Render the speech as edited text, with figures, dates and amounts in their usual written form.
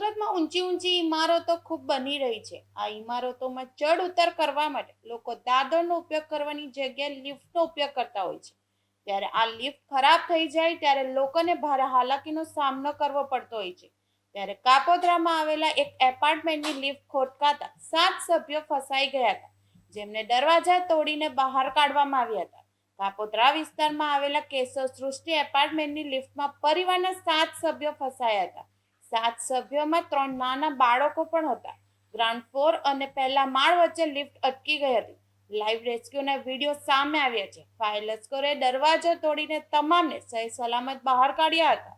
સુરતમાં ઊંચી ઇમારતો ખૂબ બની રહી છે. આ ઇમારતોમાં ચડ ઉતર કરવા માટે લોકો દાદરનો ઉપયોગ કરવાની જગ્યાએ લિફ્ટનો ઉપયોગ કરતા હોય છે. ત્યારે આ લિફ્ટ ખરાબ થઈ જાય ત્યારે લોકોને ભારે હાલાકીનો સામનો કરવો પડતો હોય છે. ત્યારે કાપોદ્રામાં આવેલા એક એપાર્ટમેન્ટની લિફ્ટ ખોટકાતા 7 સભ્યો ફસાઈ ગયા હતા, જેમને દરવાજા તોડીને બહાર કાઢવામાં આવ્યા હતા. કાપોદ્રા વિસ્તારમાં આવેલા કેશવ સૃષ્ટિ એપાર્ટમેન્ટની લિફ્ટમાં પરિવારના 7 સભ્યો ફસાયા હતા. 7 સભ્યોમાં 3 નાના બાળકો પણ હતા. ગ્રાઉન્ડ ફ્લોર અને પહેલા માળ વચ્ચે લિફ્ટ અટકી ગઈ હતી. લાઈવ રેસ્ક્યુના વિડીયો સામે આવ્યા છે. ફાયર લશ્કરે દરવાજો તોડીને તમામને સહી સલામત બહાર કાઢ્યા હતા.